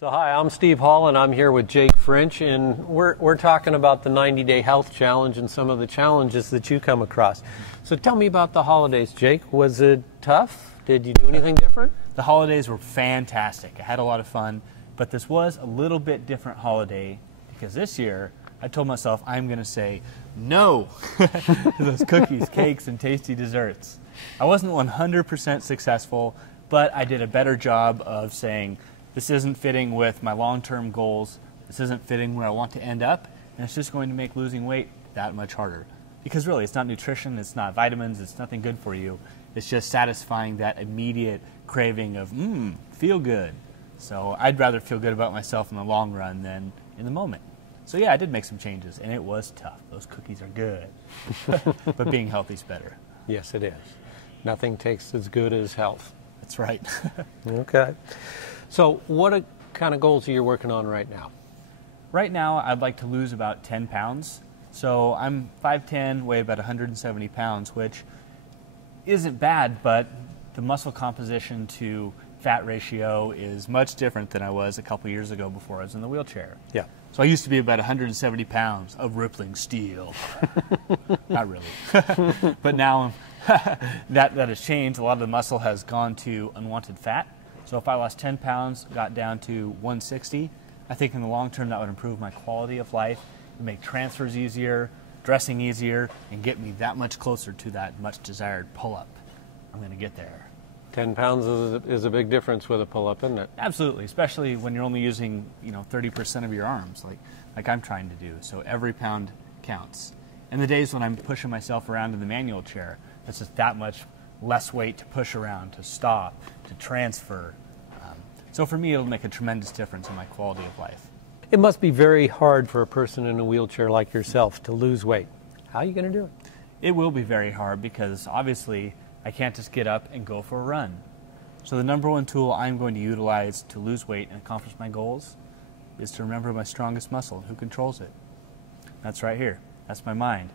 So hi, I'm Steve Hall, and I'm here with Jake French, and we're talking about the 90-day health challenge and some of the challenges that you come across. So tell me about the holidays, Jake. Was it tough? Did you do anything different? The holidays were fantastic. I had a lot of fun, but this was a little bit different holiday because this year I told myself I'm going to say no to those cookies, cakes, and tasty desserts. I wasn't 100% successful, but I did a better job of saying, this isn't fitting with my long-term goals. This isn't fitting where I want to end up, and it's just going to make losing weight that much harder. Because really, it's not nutrition, it's not vitamins, it's nothing good for you. It's just satisfying that immediate craving of, feel good. So I'd rather feel good about myself in the long run than in the moment. So yeah, I did make some changes, and it was tough. Those cookies are good, but being healthy is better. Yes, it is. Nothing tastes as good as health. That's right. Okay. So what kind of goals are you working on right now? Right now, I'd like to lose about 10 pounds. So I'm 5'10", weigh about 170 pounds, which isn't bad, but the muscle composition to fat ratio is much different than I was a couple years ago before I was in the wheelchair. Yeah. So I used to be about 170 pounds of rippling steel. Not really. But now that has changed. A lot of the muscle has gone to unwanted fat. So if I lost 10 pounds, got down to 160, I think in the long term that would improve my quality of life, it would make transfers easier, dressing easier, and get me that much closer to that much desired pull-up. I'm going to get there. 10 pounds is a big difference with a pull-up, isn't it? Absolutely, especially when you're only using 30% of your arms, like I'm trying to do. So every pound counts. And the days when I'm pushing myself around in the manual chair, that's just that much less weight to push around, to stop, to transfer. So for me, it'll make a tremendous difference in my quality of life. It must be very hard for a person in a wheelchair like yourself to lose weight. How are you going to do it? It will be very hard because obviously I can't just get up and go for a run. So the number one tool I'm going to utilize to lose weight and accomplish my goals is to remember my strongest muscle and who controls it. That's right here. That's my mind.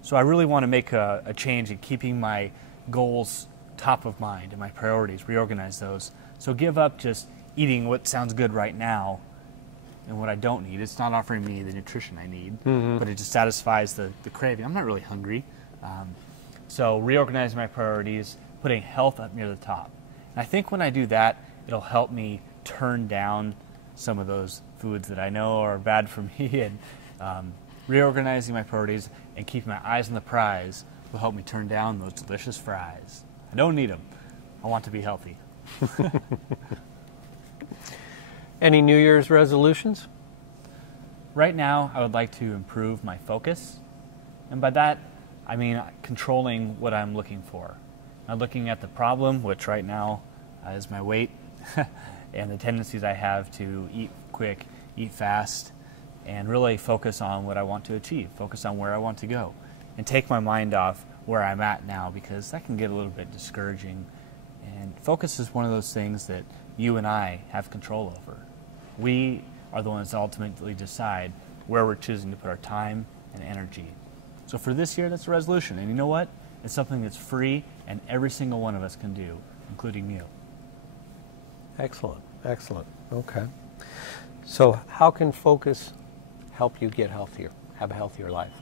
So I really want to make a change in keeping my goals top of mind and my priorities, reorganize those. So give up just eating what sounds good right now and what I don't need. It's not offering me the nutrition I need, but it just satisfies the craving. I'm not really hungry. So reorganizing my priorities, putting health up near the top. And I think when I do that, it'll help me turn down some of those foods that I know are bad for me, and reorganizing my priorities and keeping my eyes on the prize will help me turn down those delicious fries. I don't need them. I want to be healthy. Any New Year's resolutions? Right now, I would like to improve my focus. And by that, I mean controlling what I'm looking for. Not looking at the problem, which right now is my weight, and the tendencies I have to eat quick, eat fast, and really focus on what I want to achieve, focus on where I want to go, and take my mind off where I'm at now, because that can get a little bit discouraging. And focus is one of those things that you and I have control over. We are the ones that ultimately decide where we're choosing to put our time and energy. So for this year, that's a resolution. And you know what? It's something that's free and every single one of us can do, including you. Excellent, excellent. Okay. So how can focus help you get healthier, have a healthier life?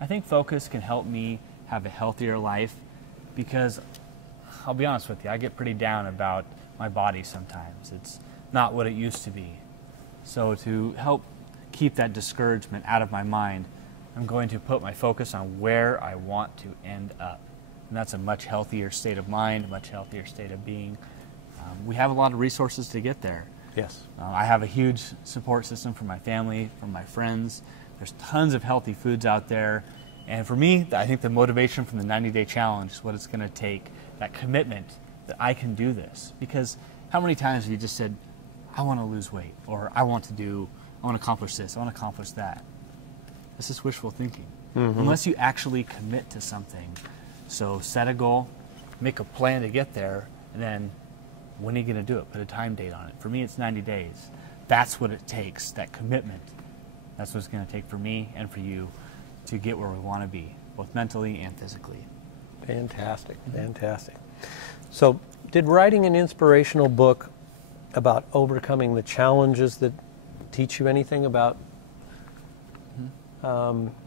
I think focus can help me have a healthier life because, I'll be honest with you, I get pretty down about my body sometimes. It's not what it used to be. So to help keep that discouragement out of my mind, I'm going to put my focus on where I want to end up. And that's a much healthier state of mind, a much healthier state of being. We have a lot of resources to get there. Yes. I have a huge support system from my family, from my friends. There's tons of healthy foods out there. And for me, I think the motivation from the 90-day challenge is what it's going to take, that commitment that I can do this. Because how many times have you just said, I want to lose weight, or I want to accomplish this, I want to accomplish that. This is wishful thinking. Unless you actually commit to something. So set a goal, make a plan to get there, and then when are you going to do it? Put a time date on it. For me, it's 90 days. That's what it takes, that commitment. That's what it's going to take for me and for you to get where we want to be, both mentally and physically. Fantastic, fantastic. So did writing an inspirational book about overcoming the challenges that teach you anything about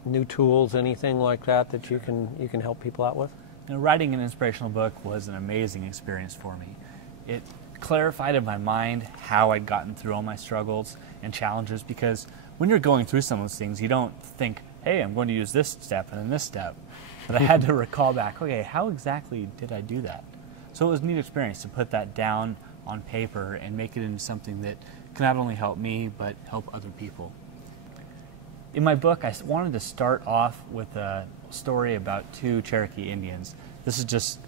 new tools, anything like that that you can help people out with? You know, writing an inspirational book was an amazing experience for me. It clarified in my mind how I'd gotten through all my struggles and challenges, because when you're going through some of those things, you don't think, hey, I'm going to use this step and then this step. But I had to recall back, okay, how exactly did I do that? So it was a neat experience to put that down on paper and make it into something that can not only help me, but help other people. In my book, I wanted to start off with a story about two Cherokee Indians. This is just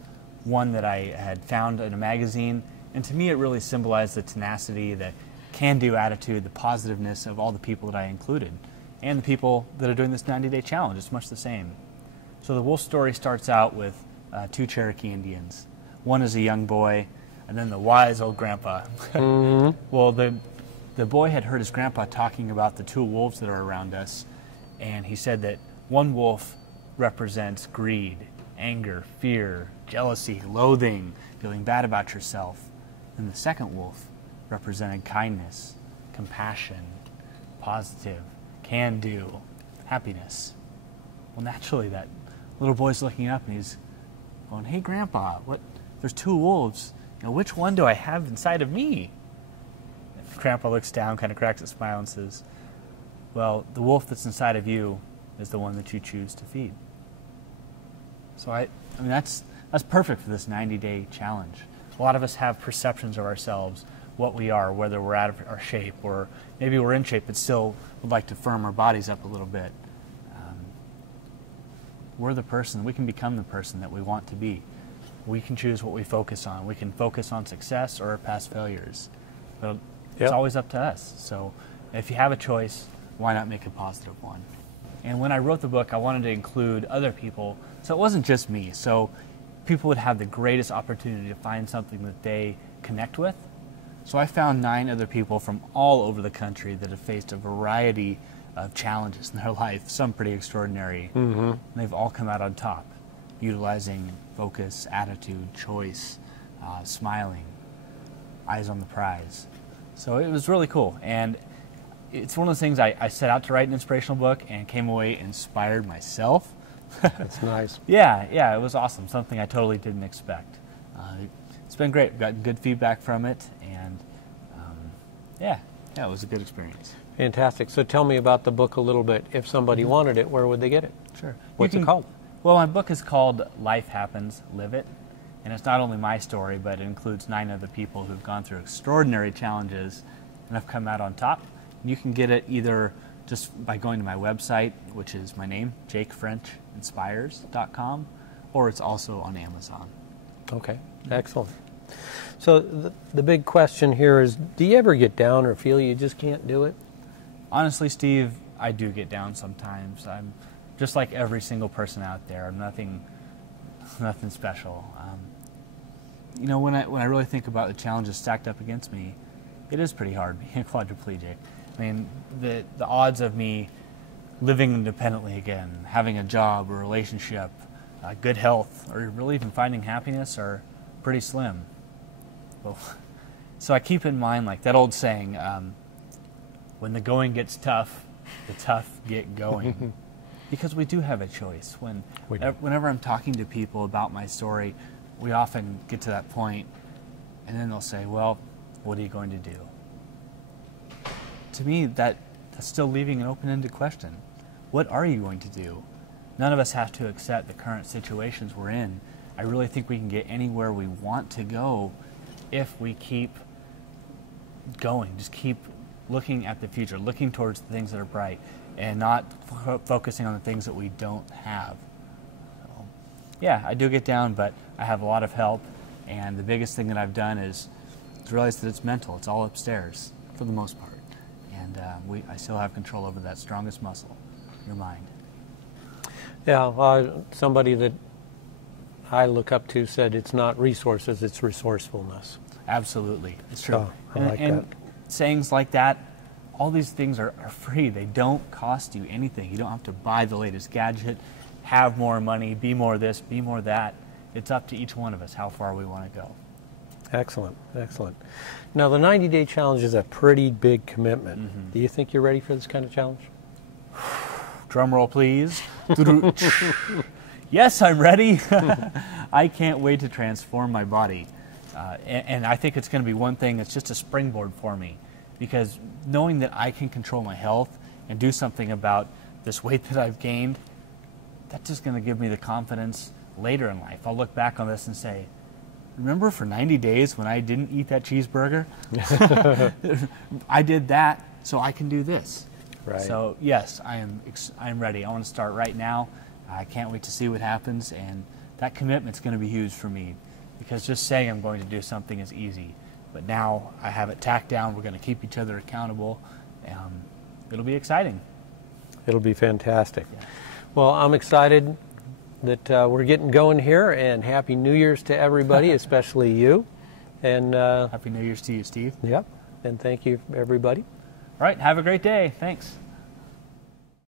one that I had found in a magazine, and to me it really symbolized the tenacity, the can-do attitude, the positiveness of all the people that I included, and the people that are doing this 90-day challenge. It's much the same. So the wolf story starts out with two Cherokee Indians. One is a young boy, and then the wise old grandpa. Well, the boy had heard his grandpa talking about the two wolves that are around us, and he said that one wolf represents greed, anger, fear, jealousy, loathing, feeling bad about yourself. And the second wolf represented kindness, compassion, positive, can-do, happiness. Well, naturally, that little boy's looking up and he's going, hey, Grandpa, what? There's two wolves. You know, which one do I have inside of me? And Grandpa looks down, kind of cracks a smile and says, well, the wolf that's inside of you is the one that you choose to feed. So I mean, that's perfect for this 90-day challenge. A lot of us have perceptions of ourselves, what we are, whether we're out of our shape or maybe we're in shape but still would like to firm our bodies up a little bit. We're the person, we can become the person that we want to be. We can choose what we focus on. We can focus on success or past failures. But it's always up to us. So if you have a choice, why not make a positive one? And when I wrote the book, I wanted to include other people, so it wasn't just me. So people would have the greatest opportunity to find something that they connect with. So I found 9 other people from all over the country that have faced a variety of challenges in their life, some pretty extraordinary. And they've all come out on top, utilizing focus, attitude, choice, smiling, eyes on the prize. So it was really cool. And it's one of those things I set out to write an inspirational book and came away inspired myself. That's nice. Yeah, it was awesome. Something I totally didn't expect. It's been great. We've gotten good feedback from it, and yeah, it was a good experience. Fantastic. So tell me about the book a little bit. If somebody wanted it, where would they get it? Sure. What's it called? Well, my book is called Life Happens, Live It. And it's not only my story, but it includes 9 other people who've gone through extraordinary challenges and have come out on top. You can get it either just by going to my website, which is my name, jakefrenchinspires.com, or it's also on Amazon. Okay, excellent. So the big question here is, do you ever get down or feel you just can't do it? Honestly, Steve, I do get down sometimes. I'm just like every single person out there. I'm nothing special. You know, when I really think about the challenges stacked up against me, it is pretty hard being a quadriplegic. I mean, the odds of me living independently again, having a job, a relationship, good health, or really even finding happiness are pretty slim. Well, so I keep in mind, like that old saying, when the going gets tough, the tough get going. Because we do have a choice. Whenever I'm talking to people about my story, we often get to that point, and then they'll say, well, what are you going to do? To me, that's still leaving an open-ended question. What are you going to do? None of us have to accept the current situations we're in. I really think we can get anywhere we want to go if we keep going, just keep looking at the future, looking towards the things that are bright, and not focusing on the things that we don't have. So, yeah, I do get down, but I have a lot of help, and the biggest thing that I've done is realize that it's mental. It's all upstairs, for the most part. And I still have control over that strongest muscle, your mind. Yeah, somebody that I look up to said it's not resources, it's resourcefulness. Absolutely, it's true. So, I like that. Sayings like that, all these things are free. They don't cost you anything. You don't have to buy the latest gadget, have more money, be more this, be more that. It's up to each one of us how far we want to go. Excellent, excellent. Now, the 90-day challenge is a pretty big commitment. Mm-hmm. Do you think you're ready for this kind of challenge? Drum roll, please. Yes, I'm ready. I can't wait to transform my body. And I think it's going to be one thing that's just a springboard for me, because knowing that I can control my health and do something about this weight that I've gained, that's just going to give me the confidence later in life. I'll look back on this and say, remember for 90 days when I didn't eat that cheeseburger? I did that, so I can do this. Right. So yes, I'm ready. I want to start right now. I can't wait to see what happens, and that commitment's going to be huge for me, because just saying I'm going to do something is easy, but now I have it tacked down. We're going to keep each other accountable. It'll be exciting. It'll be fantastic. Yeah. Well, I'm excited that we're getting going here, and Happy New Year's to everybody, especially you. And Happy New Year's to you, Steve. Yep. And thank you, everybody. All right, have a great day. Thanks.